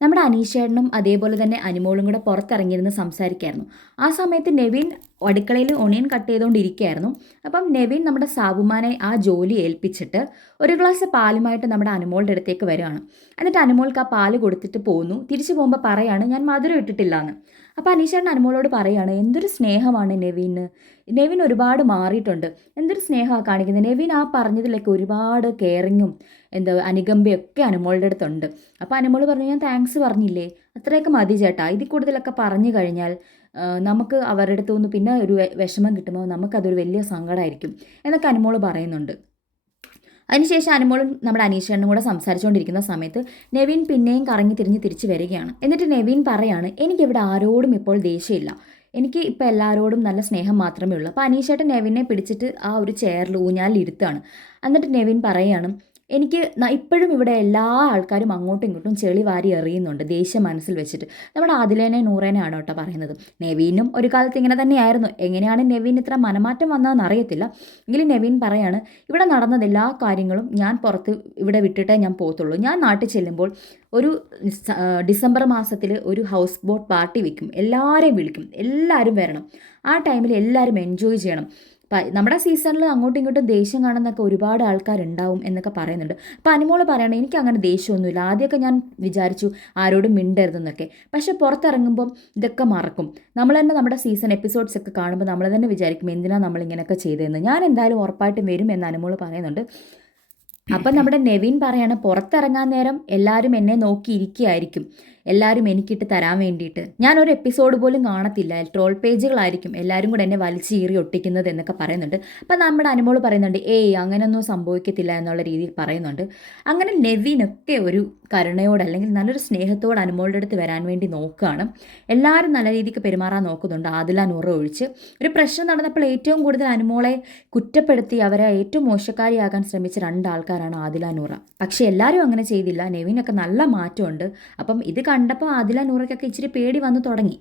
നമ്മുടെ അനീഷേട്ടനും അതേപോലെ തന്നെ അനുമോളും കൂടെ പുറത്തിറങ്ങിയിരുന്ന് സംസാരിക്കായിരുന്നു. ആ സമയത്ത് നെവിൻ അടുക്കളയിൽ ഒണിയൻ കട്ട് ചെയ്തുകൊണ്ടിരിക്കുകയായിരുന്നു. അപ്പം നെവിൻ നമ്മുടെ സാബുമാനെ ആ ജോലി ഏൽപ്പിച്ചിട്ട് ഒരു ഗ്ലാസ് പാലുമായിട്ട് നമ്മുടെ അനുമോളുടെ അടുത്തേക്ക് വരികയാണ്. എന്നിട്ട് അനുമോൾക്ക് ആ പാല് കൊടുത്തിട്ട് പോകുന്നു. തിരിച്ചു പോകുമ്പോൾ പറയാണ് ഞാൻ മധുരം ഇട്ടിട്ടില്ല എന്ന്. അപ്പോൾ അനീഷേട്ടൻ അനുമോളോട് പറയാണ് എന്തൊരു സ്നേഹമാണ് നെവിന്. നെവിൻ ഒരുപാട് മാറിയിട്ടുണ്ട്. എന്തൊരു സ്നേഹമാണ് കാണിക്കുന്നത്. നെവിൻ ആ പറഞ്ഞതിലൊക്കെ ഒരുപാട് കെയറിങ്ങും അനുകമ്പയൊക്കെ അനുമോളുടെ അടുത്തുണ്ട്. അപ്പോൾ അനുമോൾ പറഞ്ഞു ഞാൻ താങ്ക്സ് പറഞ്ഞില്ലേ, അത്രയൊക്കെ മതി ചേട്ടാ, ഇതിൽ കൂടുതലൊക്കെ പറഞ്ഞു കഴിഞ്ഞാൽ നമുക്ക് അവരുടെ അടുത്ത് നിന്ന് പിന്നെ ഒരു വിഷമം കിട്ടുമ്പോൾ നമുക്കതൊരു വലിയ സങ്കടമായിരിക്കും എന്നൊക്കെ അനുമോൾ പറയുന്നുണ്ട്. അതിനുശേഷം അനുമോളും നമ്മുടെ അനീഷേട്ടനും കൂടെ സംസാരിച്ചുകൊണ്ടിരിക്കുന്ന സമയത്ത് നെവിൻ പിന്നെയും കറങ്ങി തിരിഞ്ഞ് തിരിച്ച് വരികയാണ്. എന്നിട്ട് നെവിൻ പറയാണ് എനിക്കിവിടെ ആരോടും ഇപ്പോൾ ദേഷ്യമില്ല, എനിക്ക് ഇപ്പോൾ എല്ലാവരോടും നല്ല സ്നേഹം മാത്രമേ ഉള്ളൂ. അപ്പോൾ അനീഷേട്ടൻ നെവിനെ പിടിച്ചിട്ട് ആ ഒരു ചെയറിൽ ഊഞ്ഞാലിൽ ഇരുത്താണ്. എന്നിട്ട് നെവിൻ പറയാണ് എനിക്ക് ഇപ്പോഴും ഇവിടെ എല്ലാ ആൾക്കാരും അങ്ങോട്ടും ഇങ്ങോട്ടും ചെളി വാരി എറിയുന്നുണ്ട് ദേഷ്യം മനസ്സിൽ വെച്ചിട്ട്. നമ്മുടെ ആദിലേനെ നൂറേനെ ആണ് കേട്ടോ പറയുന്നത്. നെവീനും ഒരു കാലത്ത് ഇങ്ങനെ തന്നെയായിരുന്നു. എങ്ങനെയാണ് നെവീൻ ഇത്ര മനമാറ്റം വന്നതെന്ന് അറിയത്തില്ല. എങ്കിലും നെവീൻ പറയാണ് ഇവിടെ നടന്നത് എല്ലാ കാര്യങ്ങളും ഞാൻ പുറത്ത് ഇവിടെ വിട്ടിട്ടേ ഞാൻ പോകത്തുള്ളൂ. ഞാൻ നാട്ടിൽ ചെല്ലുമ്പോൾ ഒരു ഡിസംബർ മാസത്തിൽ ഒരു ഹൗസ് ബോട്ട് പാർട്ടി വയ്ക്കും, എല്ലാവരെയും വിളിക്കും, എല്ലാവരും വരണം. ആ ടൈമിൽ എല്ലാവരും എൻജോയ് ചെയ്യണം. നമ്മുടെ സീസണിൽ അങ്ങോട്ടും ഇങ്ങോട്ടും ദേഷ്യം കാണുന്നൊക്കെ ഒരുപാട് ആൾക്കാരുണ്ടാവും എന്നൊക്കെ പറയുന്നുണ്ട്. അപ്പോൾ അനുമോള് പറയണേ എനിക്ക് അങ്ങനെ ദേഷ്യമൊന്നുമില്ല, ആദ്യമൊക്കെ ഞാൻ വിചാരിച്ചു ആരോടും മിണ്ടരുതെന്നൊക്കെ, പക്ഷെ പുറത്തിറങ്ങുമ്പം ഇതൊക്കെ മറക്കും. നമ്മൾ തന്നെ നമ്മുടെ സീസൺ എപ്പിസോഡ്സ് ഒക്കെ കാണുമ്പോൾ നമ്മൾ തന്നെ വിചാരിക്കും എന്തിനാണ് നമ്മൾ ഇങ്ങനെയൊക്കെ ചെയ്തതെന്ന്. ഞാൻ എന്തായാലും ഉറപ്പായിട്ടും വരും എന്ന് അനുമോള് പറയുന്നുണ്ട്. അപ്പം നമ്മുടെ നെവിൻ പറയാണ് പുറത്തിറങ്ങാൻ നേരം എല്ലാവരും എന്നെ നോക്കിയിരിക്കുകയായിരിക്കും, എല്ലാവരും എനിക്കിട്ട് തരാൻ വേണ്ടിയിട്ട്. ഞാനൊരു എപ്പിസോഡ് പോലും കാണത്തില്ല, ട്രോൾ പേജുകളായിരിക്കും എല്ലാവരും കൂടെ എന്നെ വലിച്ചീറി ഒട്ടിക്കുന്നത് എന്നൊക്കെ പറയുന്നുണ്ട്. അപ്പം നമ്മുടെ അനുമോള് പറയുന്നുണ്ട് ഏയ് അങ്ങനെയൊന്നും സംഭവിക്കത്തില്ല എന്നുള്ള രീതിയിൽ പറയുന്നുണ്ട്. അങ്ങനെ നെവിനൊക്കെ ഒരു കരുണയോട് അല്ലെങ്കിൽ നല്ലൊരു സ്നേഹത്തോട് അനുമോളുടെ അടുത്ത് വരാൻ വേണ്ടി നോക്കുകയാണ്. എല്ലാവരും നല്ല രീതിക്ക് പെരുമാറാൻ നോക്കുന്നുണ്ട്, ആദില നൂറ ഒഴിച്ച്. ഒരു പ്രശ്നം നടന്നപ്പോൾ ഏറ്റവും കൂടുതൽ അനുമോളെ കുറ്റപ്പെടുത്തി അവരെ ഏറ്റവും മോശക്കാരിയാകാൻ ശ്രമിച്ച രണ്ടാൾക്കാരാണ് ആദില നൂറ. പക്ഷെ എല്ലാവരും അങ്ങനെ ചെയ്തില്ല, നെവിനൊക്കെ നല്ല മാറ്റമുണ്ട്. അപ്പം ഇത് കണ്ടപ്പോൾ ആദില നൂറയ്ക്കൊക്കെ ഇച്ചിരി പേടി വന്നു തുടങ്ങി.